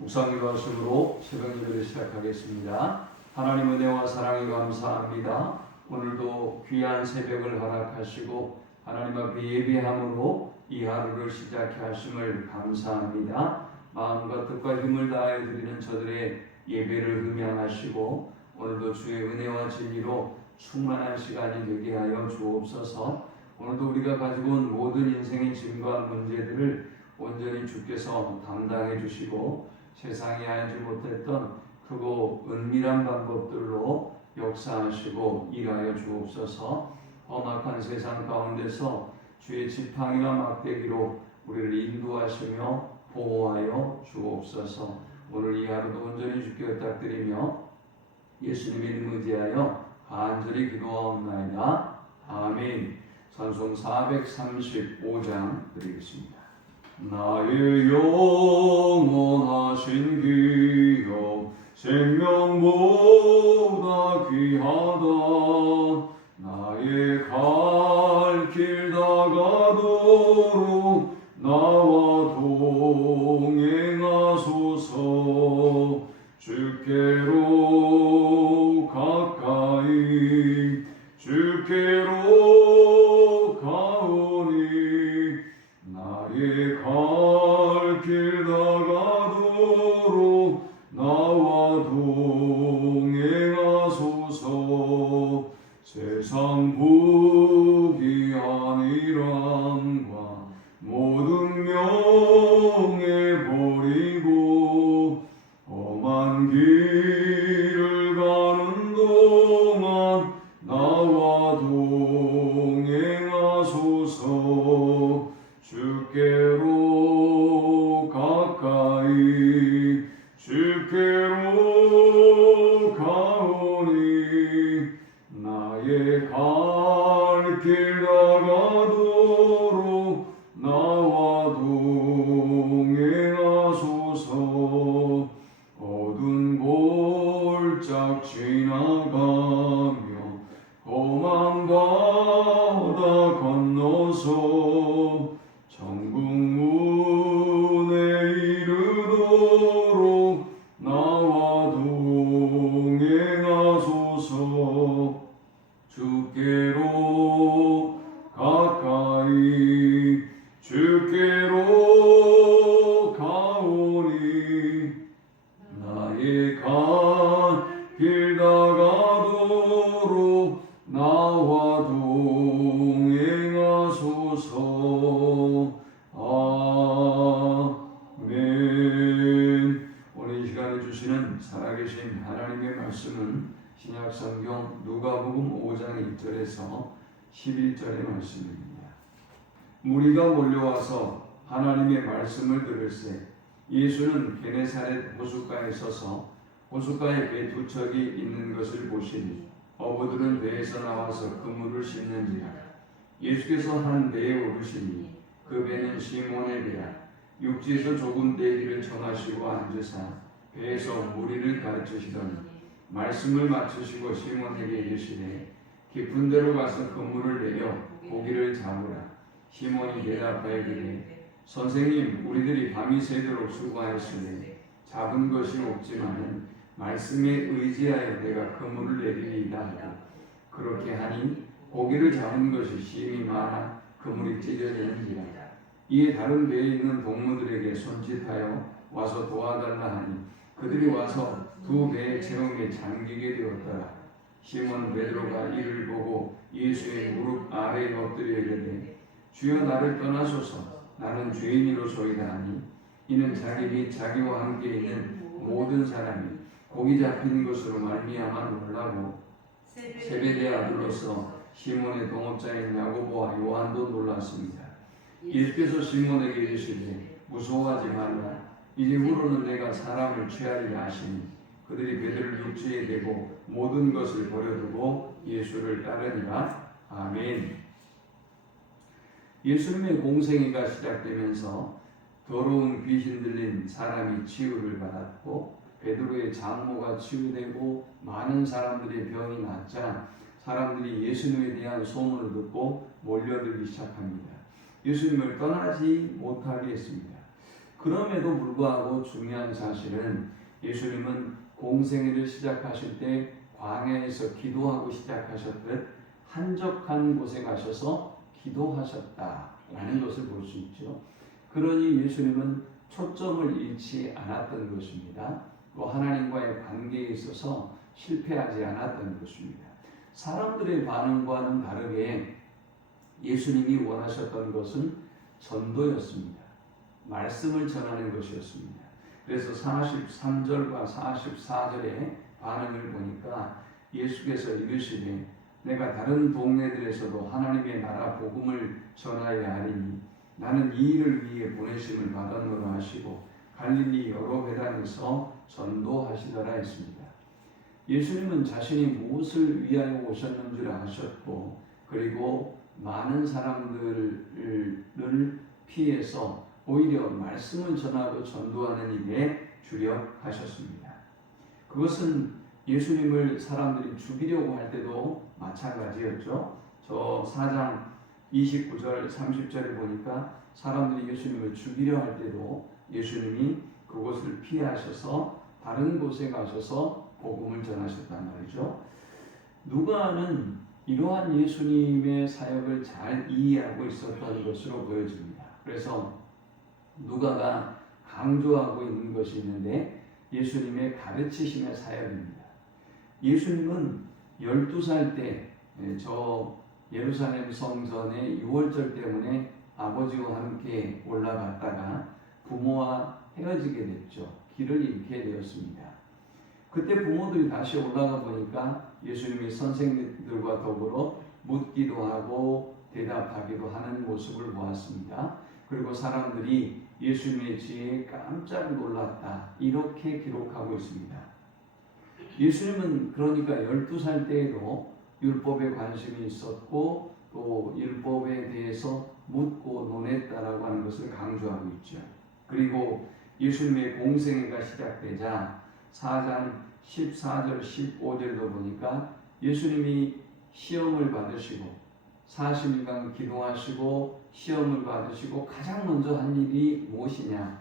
묵상 기도하심으로 새벽 예배를 시작하겠습니다. 하나님 은혜와 사랑에 감사합니다. 오늘도 귀한 새벽을 허락하시고 하나님 앞에 예배함으로 이 하루를 시작해 하심을 감사합니다. 마음과 뜻과 힘을 다하여 드리는 저들의 예배를 흠양하시고 오늘도 주의 은혜와 진리로 충만한 시간이 되게 하여 주옵소서. 오늘도 우리가 가지고 온 모든 인생의 짐과 문제들을 온전히 주께서 담당해 주시고 세상이 알지 못했던 크고 은밀한 방법들로 역사하시고 일하여 주옵소서. 험악한 세상 가운데서 주의 지팡이와 막대기로 우리를 인도하시며 보호하여 주옵소서. 오늘 이 하루도 온전히 주께 부탁드리며 예수님의 이름 의지하여 간절히 기도하옵나이다. 아멘. 찬송 435장 드리겠습니다. 나의 영원하신 기업 생명보다 귀하다. 나의 갈 길 다가도록 나와 동행하소서. 주께로 가까이 주께로 가오니 나의 갈 길 다가도록 나와 동행하소서. 세상 복이 아니란과 모든 명예 버리고 험한 길을 가는 동안 나와 동행하소서. 주께로 가까이 주께로 가오니 나의 갈 길 다가도록 나와 동행하소서. 어두운 골짝 지나가며 험한 바다 건너서 천국 문에 이르도록 나와 동행하소서. 주께로 가까이 주께로 가오니 나의 갈 길 다가도록 나와 동행하소서. 아멘. 오늘 이 시간에 주시는 살아계신 하나님의 말씀은 신약성경 누가복음 5장 1절에서 11절의 말씀입니다. 무리가 몰려와서 하나님의 말씀을 들을새 예수는 게네사렛 호숫가에 서서 호숫가에 배 두 척이 있는 것을 보시니 어부들은 배에서 나와서 그물을 씻는지라. 예수께서 한 배에 오르시니 그 배는 시몬의 배라. 육지에서 조금 떼기를 정하시고 앉으사 배에서 무리를 가르치시더니 말씀을 마치시고 시몬에게 이르시되 깊은 데로 가서 그물을 내려 고기를 잡으라. 시몬이 대답하여 이르되 선생님, 우리들이 밤이 새도록 수고하였으니 잡은 것이 없지만은 말씀에 의지하여 내가 그물을 내리리이다 하고 그렇게 하니 고기를 잡은 것이 심히 많아 그물이 찢어지는지라. 이에 다른 배에 있는 동무들에게 손짓하여 와서 도와달라 하니 그들이 와서 두 배의 체험에 잠기게 되었더라. 시몬 베드로가 이를 보고 예수의 무릎 아래에 엎드려 이르되 주여 나를 떠나소서 나는 죄인이로소이다 하니 이는 자기 및 자기와 함께 있는 모든 사람이 고기 잡힌 것으로 말미암아 놀라고 세베대의 아들로서 시몬의 동업자인 야고보와 요한도 놀랐습니다. 예수께서 시몬에게 이르시되 무서워하지 말라. 이제후로는 내가 사람을 취하리라 하시니 그들이 배들을 육지에 대고 모든 것을 버려두고 예수를 따르니라. 아멘. 예수님의 공생애가 시작되면서 더러운 귀신 들린 사람이 치유를 받았고 베드로의 장모가 치유되고 많은 사람들의 병이 낫자 사람들이 예수님에 대한 소문을 듣고 몰려들기 시작합니다. 예수님을 떠나지 못하게 했습니다. 그럼에도 불구하고 중요한 사실은 예수님은 공생애를 시작하실 때 광야에서 기도하고 시작하셨듯 한적한 곳에 가셔서 기도하셨다라는 것을 볼 수 있죠. 그러니 예수님은 초점을 잃지 않았던 것입니다. 또 하나님과의 관계에 있어서 실패하지 않았던 것입니다. 사람들의 반응과는 다르게 예수님이 원하셨던 것은 전도였습니다. 말씀을 전하는 것이었습니다. 그래서 43절과 44절의 반응을 보니까 예수께서 이르시되 내가 다른 동네들에서도 하나님의 나라 복음을 전하여야 하리니 나는 이 일을 위해 보내심을 받았노라 하시고 갈릴리 여러 회당에서 전도하시더라 했습니다. 예수님은 자신이 무엇을 위하여 오셨는 줄 아셨고 그리고 많은 사람들을 피해서 오히려 말씀을 전하고 전도하는 일에 주력하셨습니다. 그것은 예수님을 사람들이 죽이려고 할 때도 마찬가지였죠. 저 4장 29절 30절에 보니까 사람들이 예수님을 죽이려 할 때도 예수님이 그곳을 피하셔서 다른 곳에 가셔서 복음을 전하셨단 말이죠. 누가는 이러한 예수님의 사역을 잘 이해하고 있었던 것으로 보여집니다. 그래서 누가가 강조하고 있는 것이 있는데 예수님의 가르치심의 사역입니다. 예수님은 12살 때 저 예루살렘 성전의 유월절 때문에 아버지와 함께 올라갔다가 부모와 헤어지게 됐죠. 길을 잃게 되었습니다. 그때 부모들이 다시 올라가 보니까 예수님이 선생님들과 더불어 묻기도 하고 대답하기도 하는 모습을 보았습니다. 그리고 사람들이 예수님의 지혜에 깜짝 놀랐다 이렇게 기록하고 있습니다. 예수님은 그러니까 12살 때에도 율법에 관심이 있었고 또 율법에 대해서 묻고 논했다라고 하는 것을 강조하고 있죠. 그리고 예수님의 공생애가 시작되자 4장 14절 15절도 보니까 예수님이 시험을 받으시고 40일간 기도하시고 시험을 받으시고 가장 먼저 한 일이 무엇이냐?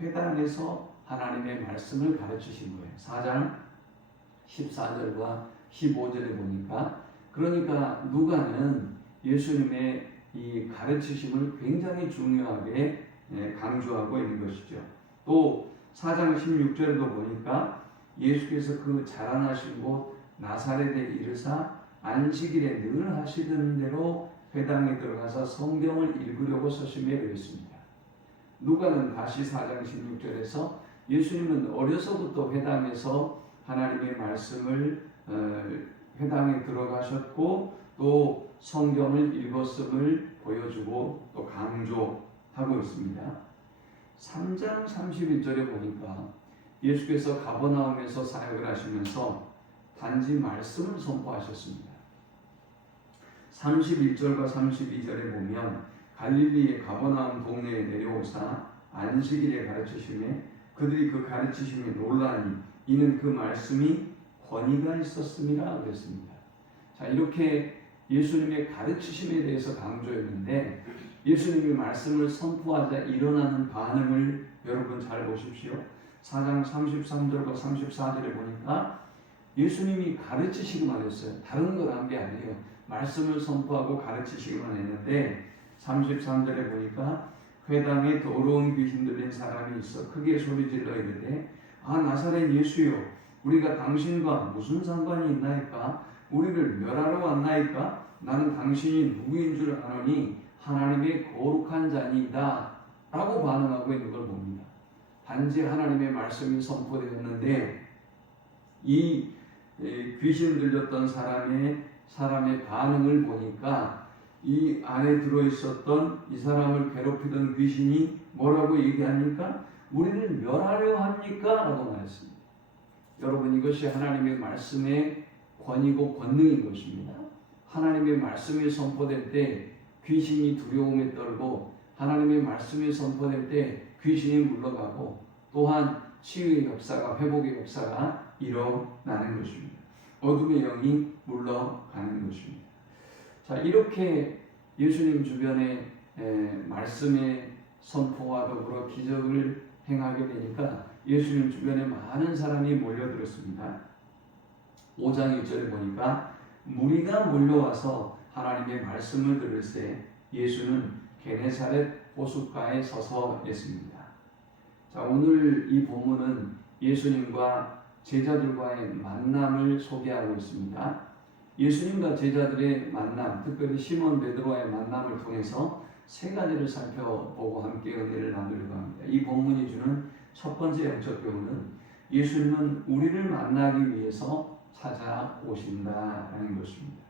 회당에서 하나님의 말씀을 가르치신 거예요. 4장 14절과 15절에 보니까 그러니까 누가는 예수님의 이 가르치심을 굉장히 중요하게 강조하고 있는 것이죠. 또 4장 16절에도 보니까 예수께서 그 자라나신 곳 나사렛에 이르사 안식일에 늘 하시던 대로 회당에 들어가서 성경을 읽으려고 서심해 그랬습니다. 누가는 다시 4장 16절에서 예수님은 어려서부터 회당에서 하나님의 말씀을 회당에 들어가셨고 또 성경을 읽었음을 보여주고 또 강조하고 있습니다. 3장 31절에 보니까 예수께서 가버나움에서 사역을 하시면서 단지 말씀을 선포하셨습니다. 31절과 32절에 보면 갈릴리의 가버나움 동네에 내려오사 안식일에 가르치심에 그들이 그 가르치심에 놀라니 이는 그 말씀이 권위가 있었음이라 그랬습니다. 자, 이렇게 예수님의 가르치심에 대해서 강조했는데 예수님이 말씀을 선포하자 일어나는 반응을 여러분 잘 보십시오. 4장 33절과 34절에 보니까 예수님이 가르치시기만 했어요. 다른 걸 한 게 아니에요. 말씀을 선포하고 가르치시기만 했는데 33절에 보니까 회당에 더러운 귀신 들린 사람이 있어 크게 소리질러 이르되 아 나사렛 예수여 우리가 당신과 무슨 상관이 있나이까? 우리를 멸하러 왔나이까? 나는 당신이 누구인 줄 아노니 하나님의 거룩한 자니이다 라고 반응하고 있는 걸 봅니다. 단지 하나님의 말씀이 선포되었는데 이 귀신 들렸던 사람의 반응을 보니까 이 안에 들어있었던 이 사람을 괴롭히던 귀신이 뭐라고 얘기합니까? 우리를 멸하려 합니까? 라고 말했습니다. 여러분 이것이 하나님의 말씀의 권위고 권능인 것입니다. 하나님의 말씀이 선포될 때 귀신이 두려움에 떨고 하나님의 말씀이 선포될 때 귀신이 물러가고 또한 치유의 역사가 회복의 역사가 일어나는 것입니다. 어둠의 영이 물러가는 것입니다. 자 이렇게 예수님 주변에 말씀의 선포와 더불어 기적을 행하게 되니까 예수님 주변에 많은 사람이 몰려들었습니다. 5장 1절에 보니까 무리가 몰려와서 하나님의 말씀을 들을 때 예수는 게네사렛 호숫가에 서서 했습니다. 자, 오늘 이 본문은 예수님과 제자들과의 만남을 소개하고 있습니다. 예수님과 제자들의 만남, 특별히 시몬 베드로와의 만남을 통해서 세 가지를 살펴보고 함께 은혜를 나누려고 합니다. 이 본문이 주는 첫 번째 영적 교훈은 예수님은 우리를 만나기 위해서 찾아오신다라는 것입니다.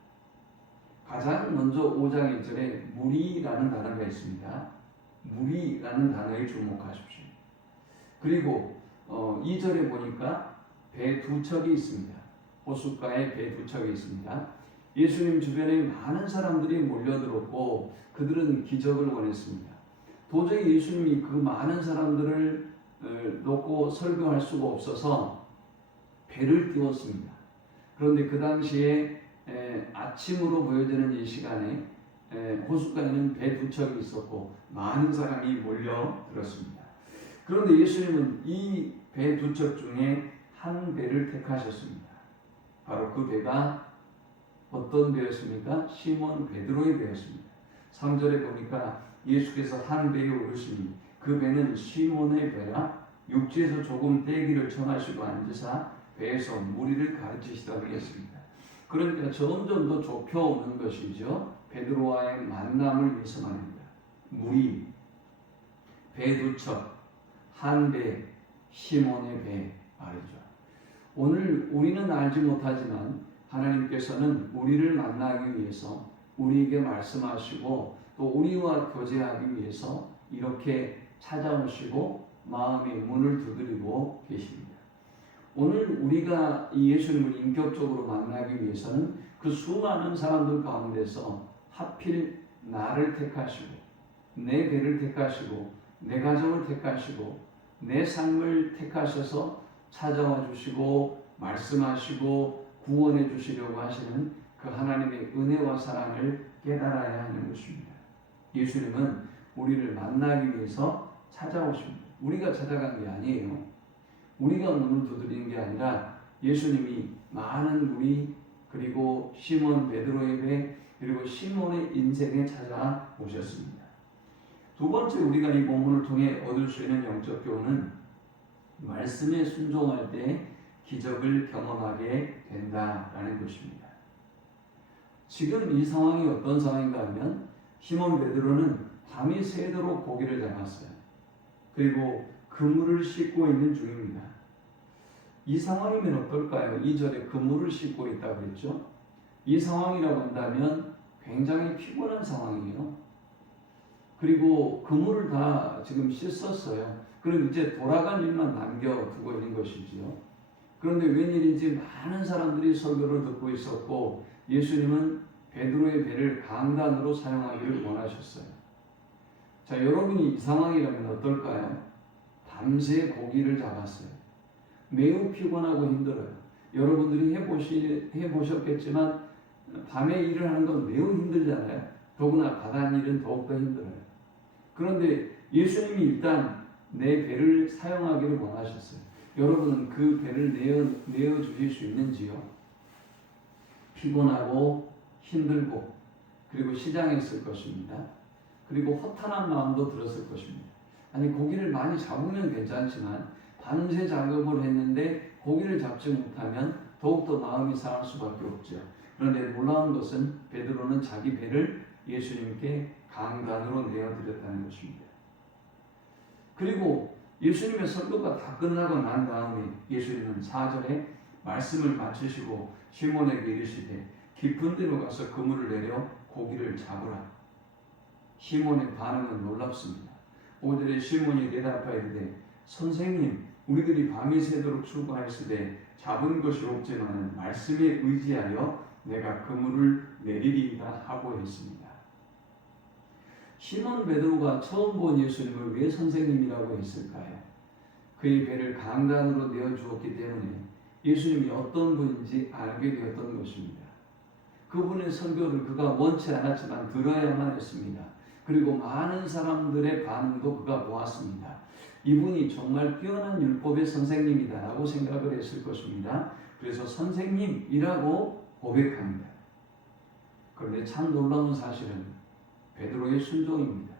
가장 먼저 5장 1절에 무리라는 단어가 있습니다. 무리라는 단어에 주목하십시오. 그리고 2절에 보니까 배 두 척이 있습니다. 호숫가에 배 두 척이 있습니다. 예수님 주변에 많은 사람들이 몰려들었고 그들은 기적을 원했습니다. 도저히 예수님이 그 많은 사람들을 놓고 설교할 수가 없어서 배를 띄웠습니다. 그런데 그 당시에 아침으로 보여지는 이 시간에 호숫가에는 배 두 척이 있었고 많은 사람이 몰려들었습니다. 그런데 예수님은 이 배 두 척 중에 한 배를 택하셨습니다. 바로 그 배가 어떤 배였습니까? 시몬 베드로의 배였습니다. 3절에 보니까 예수께서 한 배에 오르시니 그 배는 시몬의 배라 육지에서 조금 떼기를 청하시고 앉으사 배에서 무리를 가르치시다고 했습니다. 그러니까 점점 더 좁혀오는 것이죠. 베드로와의 만남을 위해서 말입니다. 무리, 배 두 척, 한 배, 시몬의 배 말이죠. 오늘 우리는 알지 못하지만 하나님께서는 우리를 만나기 위해서 우리에게 말씀하시고 또 우리와 교제하기 위해서 이렇게 찾아오시고 마음의 문을 두드리고 계십니다. 오늘 우리가 이 예수님을 인격적으로 만나기 위해서는 그 수많은 사람들 가운데서 하필 나를 택하시고 내 배를 택하시고 내 가정을 택하시고 내 삶을 택하셔서 찾아와 주시고 말씀하시고 구원해 주시려고 하시는 그 하나님의 은혜와 사랑을 깨달아야 하는 것입니다. 예수님은 우리를 만나기 위해서 찾아오십니다. 우리가 찾아간 게 아니에요. 우리가 문을 두드리는 게 아니라 예수님이 많은 무리 그리고 시몬 베드로의 배 그리고 시몬의 인생에 찾아오셨습니다. 두 번째 우리가 이 본문을 통해 얻을 수 있는 영적 교훈은 말씀에 순종할 때 기적을 경험하게 된다라는 것입니다. 지금 이 상황이 어떤 상황인가 하면 시몬 베드로는 밤이 새도록 고기를 잡았어요. 그리고 그물을 씻고 있는 중입니다. 이 상황이면 어떨까요? 2절에 그물을 씻고 있다고 했죠. 이 상황이라고 한다면 굉장히 피곤한 상황이에요. 그리고 그물을 다 지금 씻었어요. 그럼 이제 돌아갈 일만 남겨두고 있는 것이지요. 그런데 웬일인지 많은 사람들이 설교를 듣고 있었고 예수님은 베드로의 배를 강단으로 사용하기를 원하셨어요. 자, 여러분이 이 상황이라면 어떨까요? 밤새 고기를 잡았어요. 매우 피곤하고 힘들어요. 여러분들이 해보셨겠지만 밤에 일을 하는 건 매우 힘들잖아요. 더구나 바닷일은 더욱더 힘들어요. 그런데 예수님이 일단 내 배를 사용하기를 원하셨어요. 여러분은 그 배를 내어 주실 수 있는지요? 피곤하고 힘들고 그리고 시장했을 것입니다. 그리고 허탄한 마음도 들었을 것입니다. 아니 고기를 많이 잡으면 괜찮지만 밤새 작업을 했는데 고기를 잡지 못하면 더욱더 마음이 상할 수밖에 없죠. 그런데 놀라운 것은 베드로는 자기 배를 예수님께 강단으로 내어드렸다는 것입니다. 그리고 예수님의 설교가 다 끝나고 난 다음에 예수님은 4절에 말씀을 마치시고 시몬에게 이르시되 깊은 데로 가서 그물을 내려 고기를 잡으라. 시몬의 반응은 놀랍습니다. 5절에 시몬이 대답하여 이르되 선생님 우리들이 밤이 새도록 출고하였으되 잡은 것이 없지만 말씀에 의지하여 내가 그물을 내리리이다 하고 했습니다. 시몬 베드로가 처음 본 예수님을 왜 선생님이라고 했을까요? 그의 배를 강단으로 내어주었기 때문에 예수님이 어떤 분인지 알게 되었던 것입니다. 그분의 설교를 그가 원치 않았지만 들어야만 했습니다. 그리고 많은 사람들의 반응도 그가 보았습니다. 이분이 정말 뛰어난 율법의 선생님이다 라고 생각을 했을 것입니다. 그래서 선생님이라고 고백합니다. 그런데 참 놀라운 사실은 베드로의 순종입니다.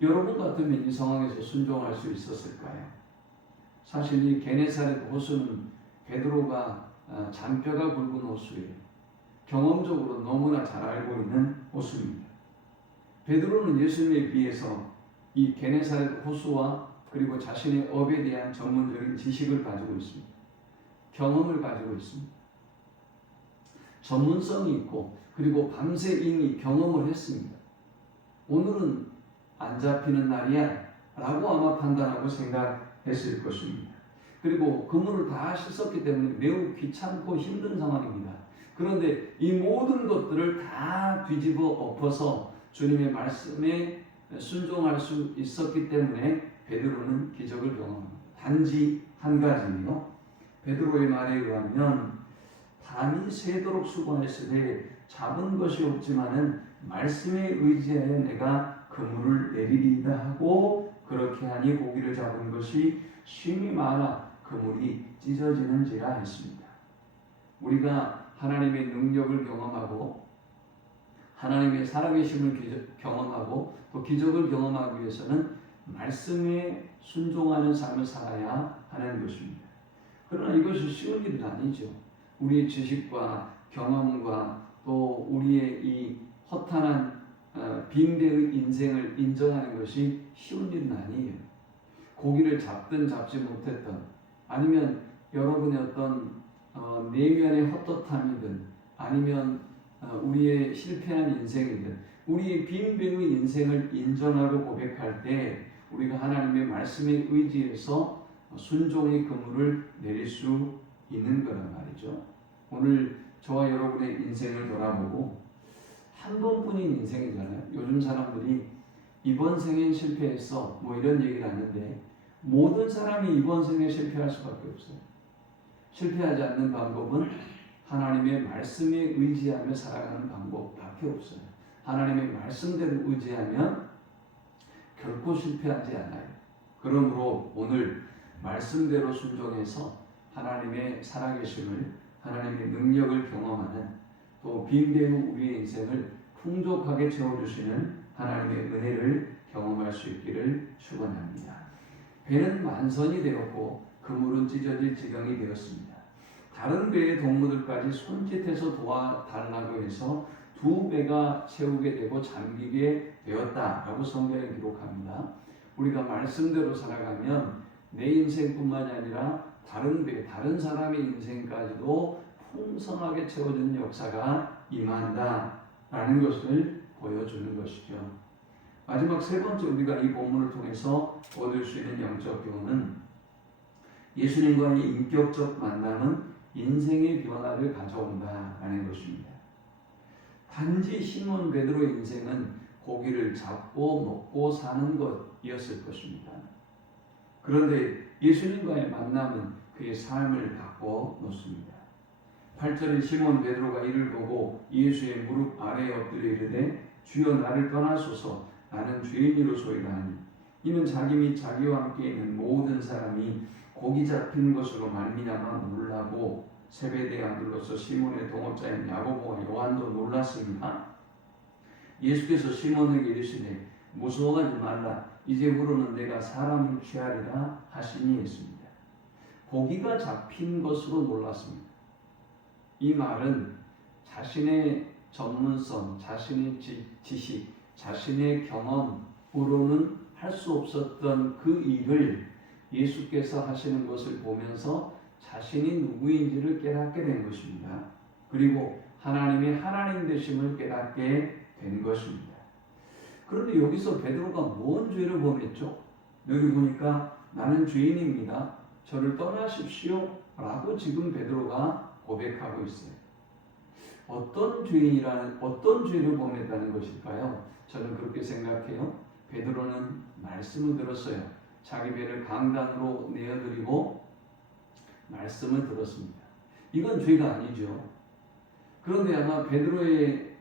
여러분 같으면 이 상황에서 순종할 수 있었을까요? 사실 이 게네사렛 호수는 베드로가 잔뼈가 굵은 호수예요. 경험적으로 너무나 잘 알고 있는 호수입니다. 베드로는 예수님에 비해서 이 게네사렛 호수와 그리고 자신의 업에 대한 전문적인 지식을 가지고 있습니다. 경험을 가지고 있습니다. 전문성이 있고 그리고 밤새 이미 경험을 했습니다. 오늘은 안 잡히는 날이야 라고 아마 판단하고 생각했을 것입니다. 그리고 그물을 다 씻었기 때문에 매우 귀찮고 힘든 상황입니다. 그런데 이 모든 것들을 다 뒤집어 엎어서 주님의 말씀에 순종할 수 있었기 때문에 베드로는 기적을 경험합니다. 단지 한 가지요. 베드로의 말에 의하면 밤이 새도록 수고했으되 잡은 것이 없지만은 말씀에 의지하여 내가 그물을 내리리이다 하고 그렇게 하니 고기를 잡은 것이 쉼이 많아 그물이 찢어지는지라 했습니다. 우리가 하나님의 능력을 경험하고 하나님의 살아계심을 경험하고 또 기적을 경험하기 위해서는 말씀에 순종하는 삶을 살아야 하는 것입니다. 그러나 이것이 쉬운 일은 아니죠. 우리의 지식과 경험과 또 우리의 이 허탄한 빈대의 인생을 인정하는 것이 쉬운 일은 아니에요. 고기를 잡든 잡지 못했던 아니면 여러분의 어떤 내면의 헛헛함이든 아니면 우리의 실패한 인생이든 우리의 빈배의 인생을 인정하고 고백할 때 우리가 하나님의 말씀에 의지해서 순종의 그물을 내릴 수 있는 거란 말이죠. 오늘 저와 여러분의 인생을 돌아보고 한 번뿐인 인생이잖아요. 요즘 사람들이 이번 생엔 실패했어 뭐 이런 얘기를 하는데 모든 사람이 이번 생에 실패할 수밖에 없어요. 실패하지 않는 방법은 하나님의 말씀에 의지하며 살아가는 방법밖에 없어요. 하나님의 말씀대로 의지하면 결코 실패하지 않아요. 그러므로 오늘 말씀대로 순종해서 하나님의 살아계심을 하나님의 능력을 경험하는 또 빈대의 우리의 인생을 풍족하게 채워주시는 하나님의 은혜를 경험할 수 있기를 축원합니다. 배는 만선이 되었고 그물은 찢어질 지경이 되었습니다. 다른 배의 동무들까지 손짓해서 도와달라고 해서 두 배가 채우게 되고 잠기게 되었다라고 성경에 기록합니다. 우리가 말씀대로 살아가면 내 인생뿐만이 아니라 다른 배, 다른 사람의 인생까지도 풍성하게 채워주는 역사가 임한다라는 것을 보여주는 것이죠. 마지막 세 번째 우리가 이 본문을 통해서 얻을 수 있는 영적 교훈은 예수님과의 인격적 만남은 인생의 변화를 가져온다라는 것입니다. 단지 시몬 베드로의 인생은 고기를 잡고 먹고 사는 것이었을 것입니다. 그런데 예수님과의 만남은 그의 삶을 바꿔 놓습니다. 8절에 시몬 베드로가 이를 보고 예수의 무릎 아래에 엎드려 이르되 주여 나를 떠나소서 나는 죄인이로소이다 하니 이는 자기 및 자기와 함께 있는 모든 사람이 고기 잡힌 것으로 말미암아 놀라고 세베대의 아들로서 시몬의 동업자인 야고보와 요한도 놀랐습니다. 예수께서 시몬에게 이르시되 무서워하지 말라 이제부로는 내가 사람을 취하리라 하시니 했습니다. 고기가 잡힌 것으로 놀랐습니다. 이 말은 자신의 전문성, 자신의 지식, 자신의 경험으로는 할 수 없었던 그 일을 예수께서 하시는 것을 보면서 자신이 누구인지를 깨닫게 된 것입니다. 그리고 하나님의 하나님 되심을 깨닫게 된 것입니다. 그런데 여기서 베드로가 뭔 죄를 범했죠? 여기 보니까 나는 죄인입니다. 저를 떠나십시오 라고 지금 베드로가 고백하고 있어요. 어떤 죄를 범했다는 것일까요? 저는 그렇게 생각해요. 베드로는 말씀을 들었어요. 자기 배를 강단으로 내어드리고 말씀을 들었습니다. 이건 죄가 아니죠. 그런데 아마 베드로의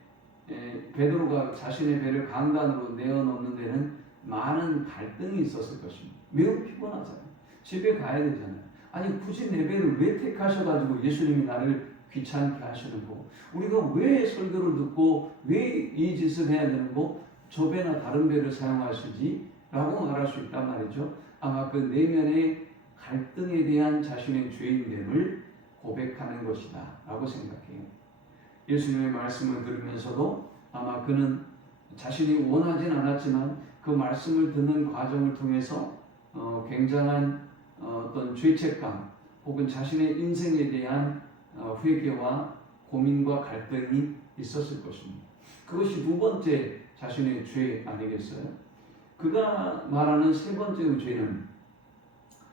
베드로가 자신의 배를 강단으로 내어놓는 데는 많은 갈등이 있었을 것입니다. 매우 피곤하잖아요. 집에 가야 되잖아요. 아니 굳이 내 배를 왜 택하셔가지고 예수님이 나를 귀찮게 하시는 거, 우리가 왜 설교를 듣고 왜 이 짓을 해야 되는 거, 저 배나 다른 배를 사용하시지? 라고 말할 수 있단 말이죠. 아마 그 내면의 갈등에 대한 자신의 죄인됨을 고백하는 것이다 라고 생각해요. 예수님의 말씀을 들으면서도 아마 그는 자신이 원하진 않았지만 그 말씀을 듣는 과정을 통해서 굉장한 어떤 죄책감 혹은 자신의 인생에 대한 회개와 고민과 갈등이 있었을 것입니다. 그것이 두 번째 자신의 죄 아니겠어요? 그가 말하는 세 번째의 죄는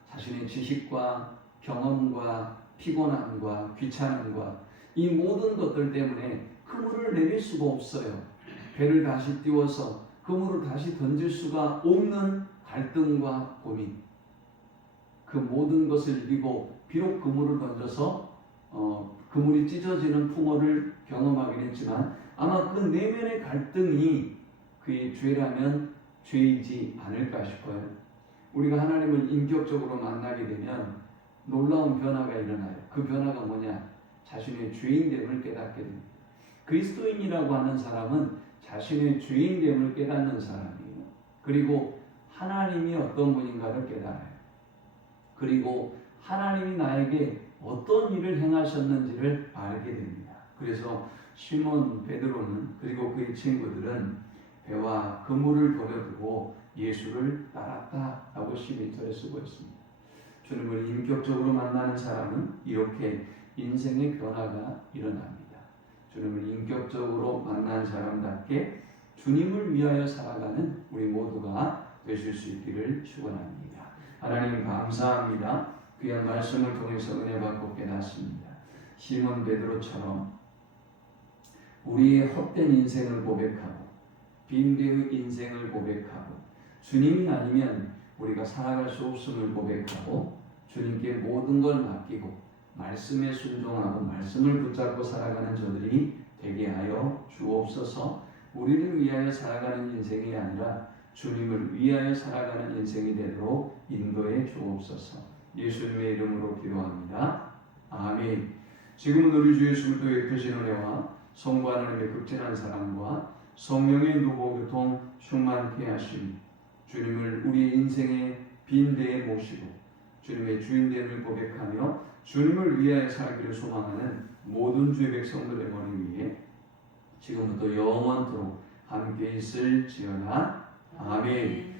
자신의 지식과 경험과 피곤함과 귀찮음과 이 모든 것들 때문에 그물을 내릴 수가 없어요. 배를 다시 띄워서 그물을 다시 던질 수가 없는 갈등과 고민. 그 모든 것을 이기고 비록 그물을 던져서 그물이 찢어지는 풍어를 경험하긴 했지만 아마 그 내면의 갈등이 그의 죄라면 죄이지 않을까 싶어요. 우리가 하나님을 인격적으로 만나게 되면 놀라운 변화가 일어나요. 그 변화가 뭐냐? 자신의 죄인됨을 깨닫게 됩니다. 그리스도인이라고 하는 사람은 자신의 죄인됨을 깨닫는 사람이에요. 그리고 하나님이 어떤 분인가를 깨달아요. 그리고 하나님이 나에게 어떤 일을 행하셨는지를 알게 됩니다. 그래서 시몬 베드로는 그리고 그의 친구들은 배와 그물을 버려두고 예수를 따랐다라고 11절에 쓰고 있습니다. 주님을 인격적으로 만나는 사람은 이렇게 인생의 변화가 일어납니다. 주님을 인격적으로 만난 사람답게 주님을 위하여 살아가는 우리 모두가 되실 수 있기를 축원합니다. 하나님 감사합니다. 귀한 말씀을 통해서 은혜 받고 깨닫습니다. 시몬 베드로처럼 우리의 헛된 인생을 고백하고 빈대의 인생을 고백하고 주님이 아니면 우리가 살아갈 수 없음을 고백하고 주님께 모든 걸 맡기고 말씀에 순종하고 말씀을 붙잡고 살아가는 저들이 되게 하여 주옵소서. 우리를 위하여 살아가는 인생이 아니라 주님을 위하여 살아가는 인생이 되도록 인도해 주옵소서. 예수님의 이름으로 기도합니다. 아멘. 지금은 우리 주 예수 그리스도의 크신 은혜와 성부 하나님의 극진한 사랑과 성령의 노고교통 충만케 하심, 주님을 우리의 인생의 빈대에 모시고 주님의 주인됨을 고백하며 주님을 위하여 살기를 소망하는 모든 주의 백성들의 머리 위에 지금부터 영원토록 함께 있을지어다. 아멘.